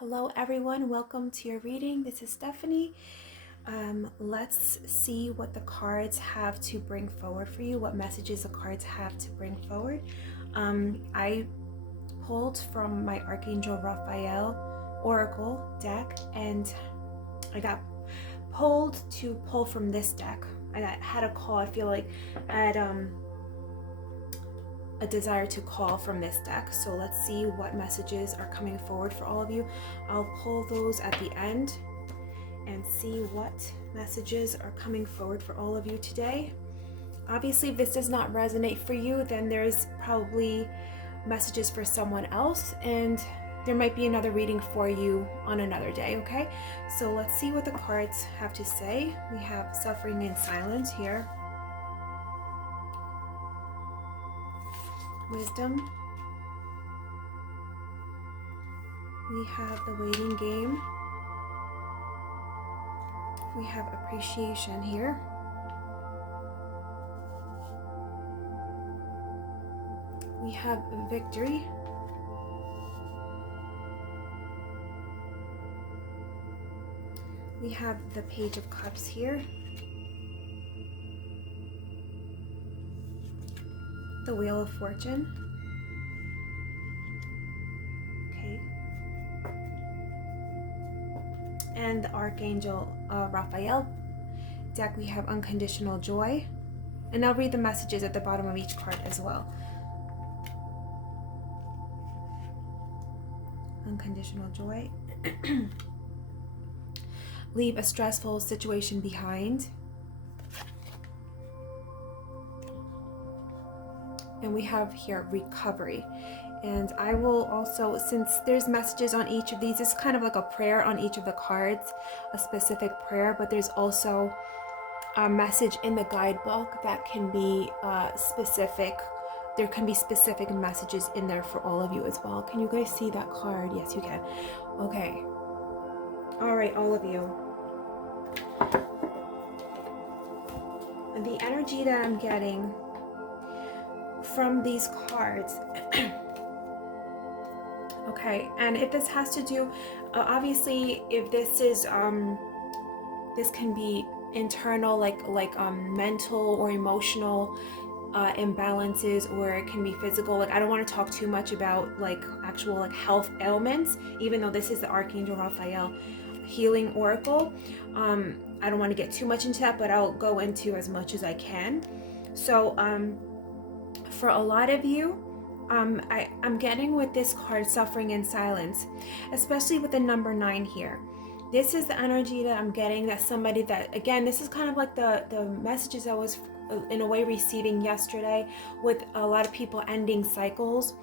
Hello everyone, welcome to your reading. This is Stephanie. Let's see what the cards have to bring forward for you, what messages the cards have to bring forward. I pulled from my Archangel Raphael Oracle deck, and I got pulled to pull from this deck. I had a call, I feel like I had a desire to call from this deck. So let's see what messages are coming forward for all of you. I'll pull those at the end and see what messages are coming forward for all of you today. Obviously, if this does not resonate for you, then there's probably messages for someone else, and there might be another reading for you on another day, okay? So let's see what the cards have to say. We have suffering in silence here. Wisdom. We have the waiting game. We have appreciation here. We have victory. We have the Page of Cups here. The Wheel of Fortune. Okay. And the Archangel Raphael deck, we have Unconditional Joy. And I'll read the messages at the bottom of each card as well. Unconditional Joy. Leave a stressful situation behind. And we have here recovery. And I will also, since there's messages on each of these, it's kind of like a prayer on each of the cards, a specific prayer, but there's also a message in the guidebook that can be specific. There can be specific messages in there for all of you as well. Can you guys see that card? Yes, you can. Okay. All right, all of you. The energy that I'm getting from these cards. Okay, and if this has to do, obviously, if this is, this can be internal, like mental or emotional imbalances, or it can be physical. Like, I don't want to talk too much about like actual like health ailments, even though this is the Archangel Raphael healing oracle. I don't want to get too much into that, but I'll go into as much as I can. So for a lot of you, I'm getting with this card, suffering in silence, especially with the number 9 here. This is the energy that I'm getting, that somebody that, again, this is kind of like the messages I was in a way receiving yesterday with a lot of people ending cycles.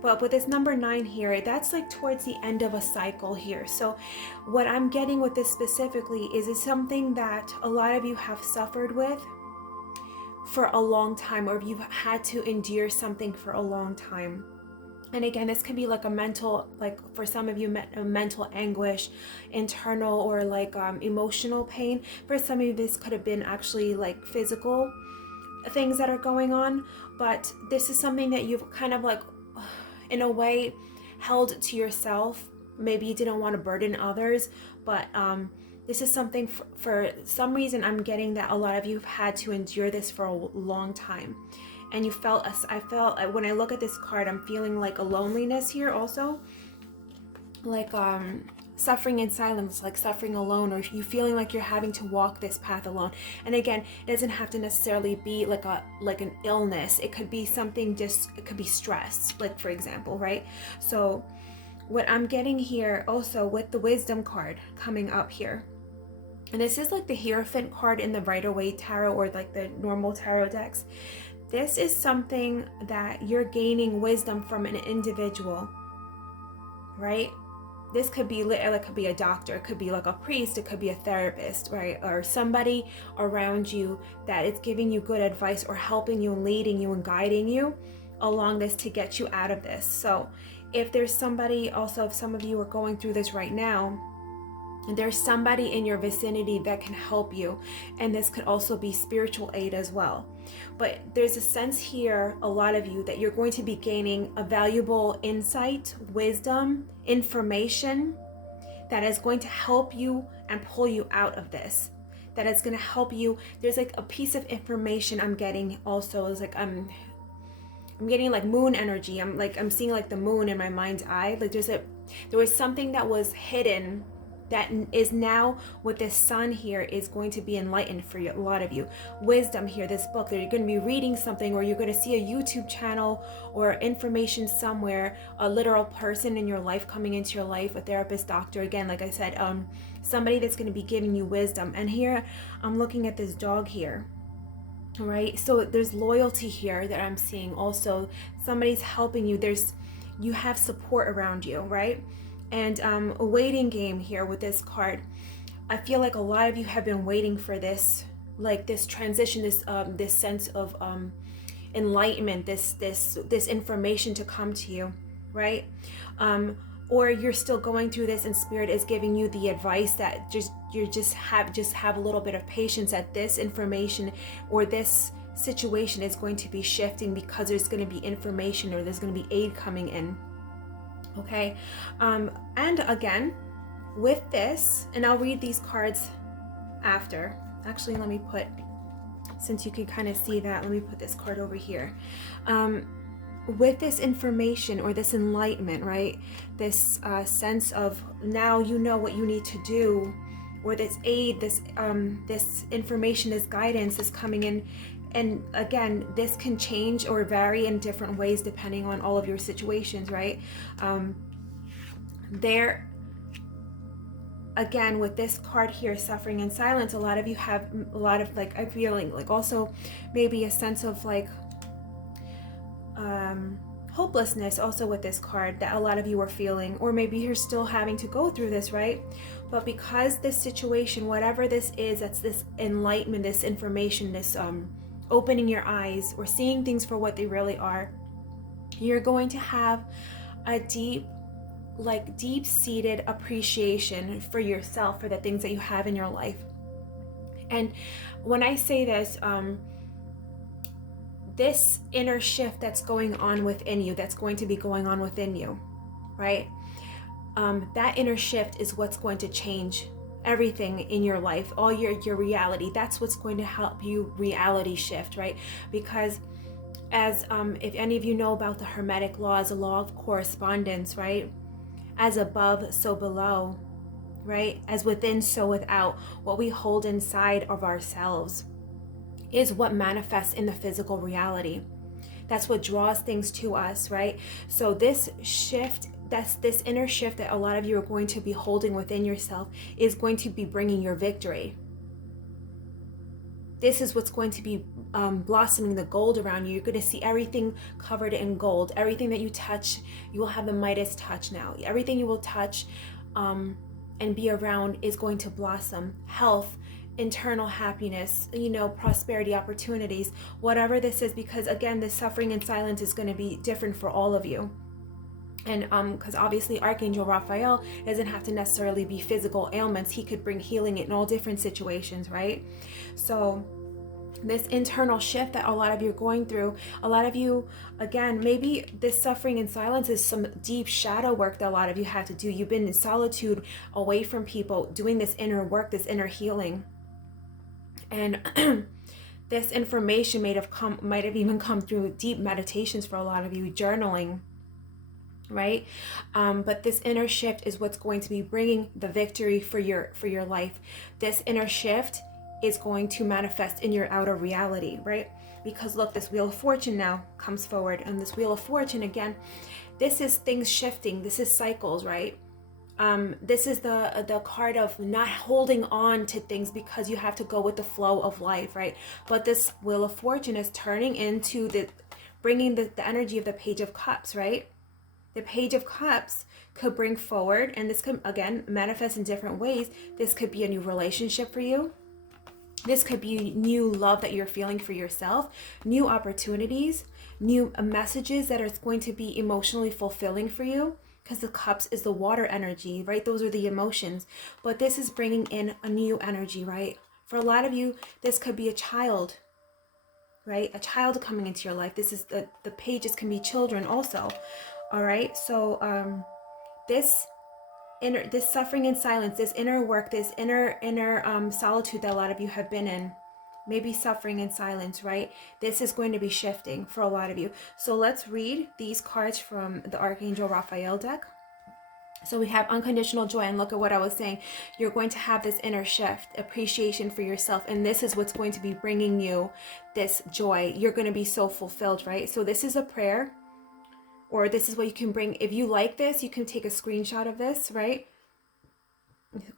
But with this number 9 here, that's like towards the end of a cycle here. So what I'm getting with this specifically is it's something that a lot of you have suffered with for a long time, or you've had to endure something for a long time. And again, this can be like a mental, like for some of you, a mental anguish, internal, or like emotional pain. For some of you, this could have been actually like physical things that are going on. But this is something that you've kind of like, in a way, held to yourself. Maybe you didn't want to burden others, but this is something for some reason I'm getting that a lot of you have had to endure this for a long time. And you felt, I felt, when I look at this card, I'm feeling like a loneliness here also. Like suffering in silence, like suffering alone, or you feeling like you're having to walk this path alone. And again, it doesn't have to necessarily be like an illness. It could be something, just, it could be stress, like for example, right? So what I'm getting here also with the wisdom card coming up here, and this is like the Hierophant card in the Rider-Waite tarot, or like the normal tarot decks. This is something that you're gaining wisdom from an individual, right? This could be, it could be a doctor, it could be like a priest, it could be a therapist, right? Or somebody around you that is giving you good advice, or helping you and leading you and guiding you along this to get you out of this. So if there's somebody, also if some of you are going through this right now, and there's somebody in your vicinity that can help you, and this could also be spiritual aid as well. But there's a sense here, a lot of you, that you're going to be gaining a valuable insight, wisdom, information that is going to help you and pull you out of this. That is going to help you. There's like a piece of information I'm getting also. It's like I'm getting like moon energy. I'm seeing like the moon in my mind's eye. Like there was something that was hidden that is now with this sun here is going to be enlightened for you, a lot of you. Wisdom here, this book, that you're going to be reading something, or you're going to see a YouTube channel or information somewhere, a literal person in your life coming into your life, a therapist, doctor, again, like I said, somebody that's going to be giving you wisdom. And here I'm looking at this dog here. All right, so there's loyalty here that I'm seeing. Also, somebody's helping you. You have support around you, right? And a waiting game here with this card. I feel like a lot of you have been waiting for this, like this transition, this sense of enlightenment, this information to come to you, right? Or you're still going through this, and Spirit is giving you the advice that just have a little bit of patience, that this information or this situation is going to be shifting, because there's going to be information, or there's going to be aid coming in. Okay, and again, with this, and I'll read these cards after. Actually, let me put, since you can kind of see that, let me put this card over here. With this information or this enlightenment, right? This sense of now you know what you need to do, or this aid, this information, this guidance is coming in. And again, this can change or vary in different ways depending on all of your situations, right? Again, with this card here, suffering in silence, a lot of you have a lot of like, I'm feeling like also maybe a sense of like hopelessness also with this card that a lot of you are feeling, or maybe you're still having to go through this, right? But because this situation, whatever this is, that's this enlightenment, this information, this opening your eyes or seeing things for what they really are, you're going to have a deep-seated appreciation for yourself, for the things that you have in your life. And when I say this, this inner shift that's going on within you, that's going to be going on within you, right? That inner shift is what's going to change everything in your life, all your reality. That's what's going to help you reality shift, right? Because as if any of you know about the Hermetic laws, the law of correspondence, right? As above, so below, right? As within, so without. What we hold inside of ourselves is what manifests in the physical reality. That's what draws things to us, right? So this shift, that's this inner shift that a lot of you are going to be holding within yourself, is going to be bringing your victory. This is what's going to be blossoming the gold around you. You're going to see everything covered in gold. Everything that you touch, you will have the Midas touch now. Everything you will touch and be around is going to blossom. Health, internal happiness, prosperity, opportunities, whatever this is, because again, the suffering in silence is going to be different for all of you. And because obviously Archangel Raphael doesn't have to necessarily be physical ailments. He could bring healing in all different situations, right? So this internal shift that a lot of you are going through, a lot of you, again, maybe this suffering in silence is some deep shadow work that a lot of you had to do. You've been in solitude, away from people, doing this inner work, this inner healing. And this information might have even come through deep meditations for a lot of you, journaling, right? But this inner shift is what's going to be bringing the victory for your life. This inner shift is going to manifest in your outer reality, right? Because look, this Wheel of Fortune now comes forward, and this Wheel of Fortune, again, this is things shifting. This is cycles, right? This is the card of not holding on to things because you have to go with the flow of life, right? But this Wheel of Fortune is turning into bringing the energy of the Page of Cups, right? The Page of Cups could bring forward, and this could, again, manifest in different ways. This could be a new relationship for you. This could be new love that you're feeling for yourself, new opportunities, new messages that are going to be emotionally fulfilling for you, because the Cups is the water energy, right? Those are the emotions. But this is bringing in a new energy, right? For a lot of you, this could be a child, right? A child coming into your life. This is the pages can be children also. All right, so this this suffering in silence, this inner work, this inner solitude that a lot of you have been in, maybe suffering in silence, right? This is going to be shifting for a lot of you. So let's read these cards from the Archangel Raphael deck. So we have unconditional joy, and look at what I was saying. You're going to have this inner shift, appreciation for yourself, and this is what's going to be bringing you this joy. You're going to be so fulfilled, right? So this is a prayer, or this is what you can bring. If you like this, you can take a screenshot of this, right?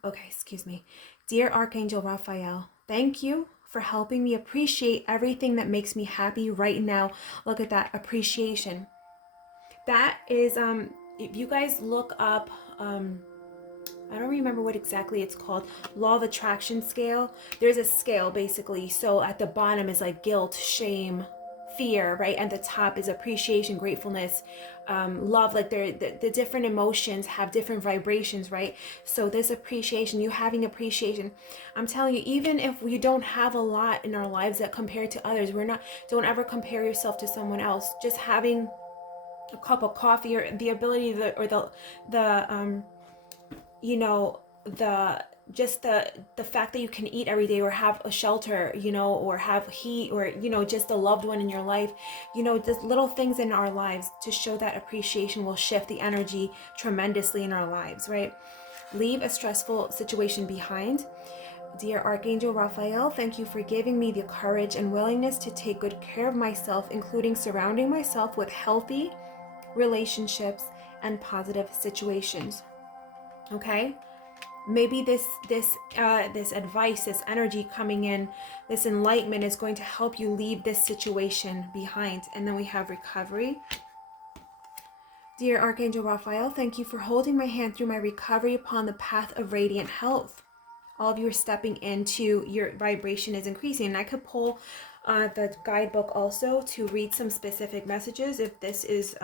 Okay, excuse me. Dear Archangel Raphael, thank you for helping me appreciate everything that makes me happy right now. Look at that appreciation. That is, if you guys look up, I don't remember what exactly it's called, law of attraction scale. There's a scale basically. So at the bottom is like guilt, shame, fear, right? And the top is appreciation, gratefulness, love. Like the different emotions have different vibrations, right? So this appreciation, you having appreciation, I'm telling you, even if we don't have a lot in our lives that compared to others, don't ever compare yourself to someone else. Just having a cup of coffee, or the ability the fact that you can eat every day, or have a shelter, or have heat, or just a loved one in your life, just little things in our lives to show that appreciation will shift the energy tremendously in our lives, right? Leave a stressful situation behind. Dear Archangel Raphael, thank you for giving me the courage and willingness to take good care of myself, including surrounding myself with healthy relationships and positive situations. Okay, maybe this advice, this energy coming in, this enlightenment is going to help you leave this situation behind. And then we have recovery. Dear Archangel Raphael, thank you for holding my hand through my recovery upon the path of radiant health. All of you are stepping into your vibration is increasing. And I could pull the guidebook also to read some specific messages if this is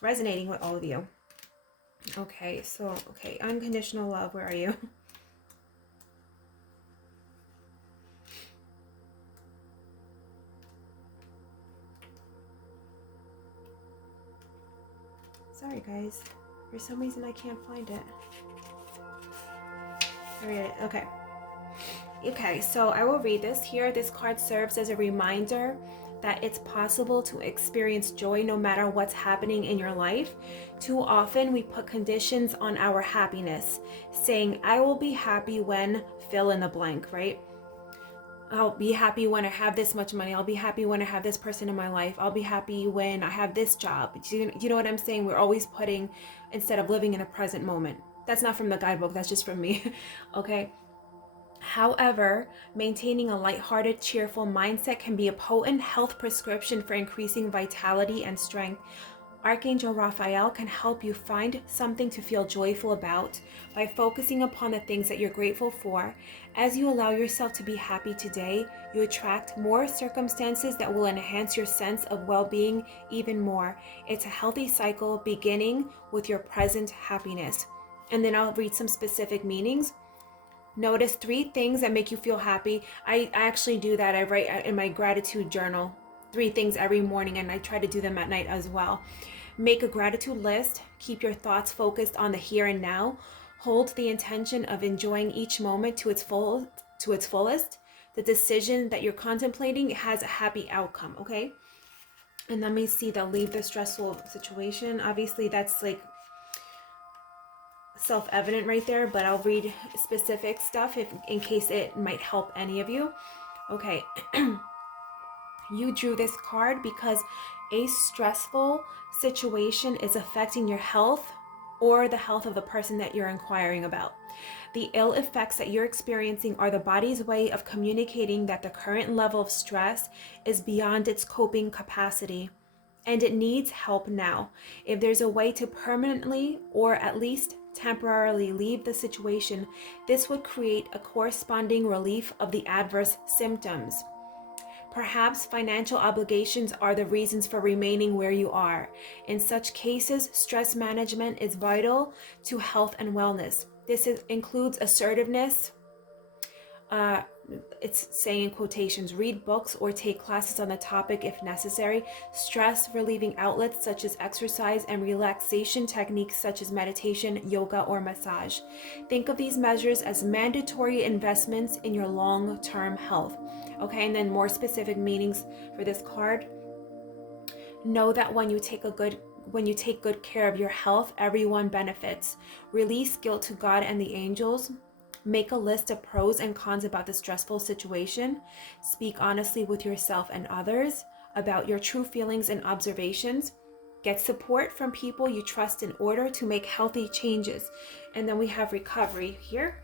resonating with all of you. Okay, unconditional love, where are you? Sorry guys, for some reason I can't find it. Okay, so I will read this here. This card serves as a reminder that it's possible to experience joy no matter what's happening in your life. Too often we put conditions on our happiness, saying, I will be happy when fill in the blank, right? I'll be happy when I have this much money. I'll be happy when I have this person in my life. I'll be happy when I have this job. Do you know what I'm saying? We're always putting, instead of living in the present moment. That's not from the guidebook, that's just from me. Okay. However, maintaining a lighthearted, cheerful mindset can be a potent health prescription for increasing vitality and strength. Archangel Raphael can help you find something to feel joyful about by focusing upon the things that you're grateful for. As you allow yourself to be happy today, you attract more circumstances that will enhance your sense of well-being even more. It's a healthy cycle beginning with your present happiness. And then I'll read some specific meanings. Notice 3 things that make you feel happy. I actually do that. I write in my gratitude journal 3 things every morning, and I try to do them at night as well. Make a gratitude list. Keep your thoughts focused on the here and now. Hold the intention of enjoying each moment to its fullest. The decision that you're contemplating has a happy outcome, okay? And let me see, they'll leave the stressful situation. Obviously, that's like self-evident right there, but I'll read specific stuff in case it might help any of you. Okay. You drew this card because a stressful situation is affecting your health or the health of the person that you're inquiring about. The ill effects that you're experiencing are the body's way of communicating that the current level of stress is beyond its coping capacity, and it needs help now. If there's a way to permanently or at least temporarily leave the situation, this would create a corresponding relief of the adverse symptoms. Perhaps financial obligations are the reasons for remaining where you are. In such cases, stress management is vital to health and wellness. This includes assertiveness, it's saying in quotations, read books or take classes on the topic if necessary. Stress relieving outlets such as exercise and relaxation techniques such as meditation, yoga, or massage. Think of these measures as mandatory investments in your long-term health. Okay, and then more specific meanings for this card. Know that when you take good care of your health, everyone benefits. Release guilt to God and the angels. Make a list of pros and cons about the stressful situation. Speak honestly with yourself and others about your true feelings and observations. Get support from people you trust in order to make healthy changes. And then we have recovery here.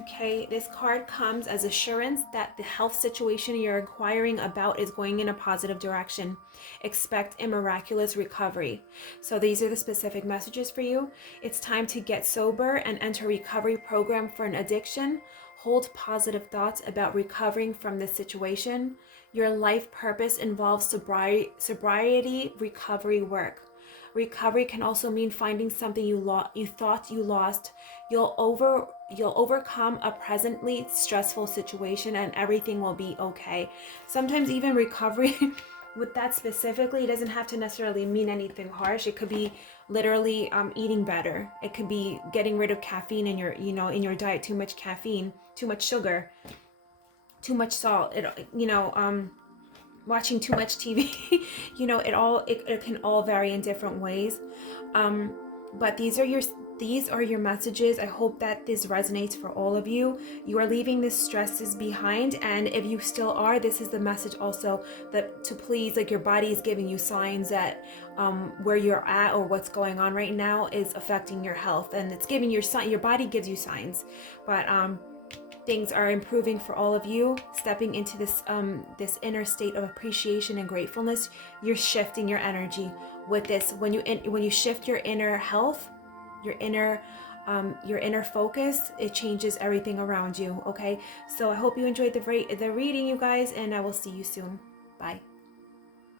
Okay, this card comes as assurance that the health situation you're inquiring about is going in a positive direction. Expect a miraculous recovery. So these are the specific messages for you. It's time to get sober and enter a recovery program for an addiction. Hold positive thoughts about recovering from this situation. Your life purpose involves sobriety recovery work. Recovery can also mean finding something you thought you lost. You'll overcome a presently stressful situation and everything will be okay. Sometimes even recovery with that specifically, it doesn't have to necessarily mean anything harsh. It could be literally eating better. It could be getting rid of caffeine in your diet, too much caffeine, too much sugar, too much salt. Watching too much TV. It can all vary in different ways. But these are your messages. I hope that this resonates for all of you. You are leaving the stresses behind, and if you still are, this is the message also, that to please, like, your body is giving you signs that where you're at or what's going on right now is affecting your health, and it's giving your body gives you signs. But things are improving for all of you, stepping into this inner state of appreciation and gratefulness. You're shifting your energy with this. When you shift your inner health, your inner focus, it changes everything around you. Okay, so I hope you enjoyed the reading, you guys, and I will see you soon. Bye.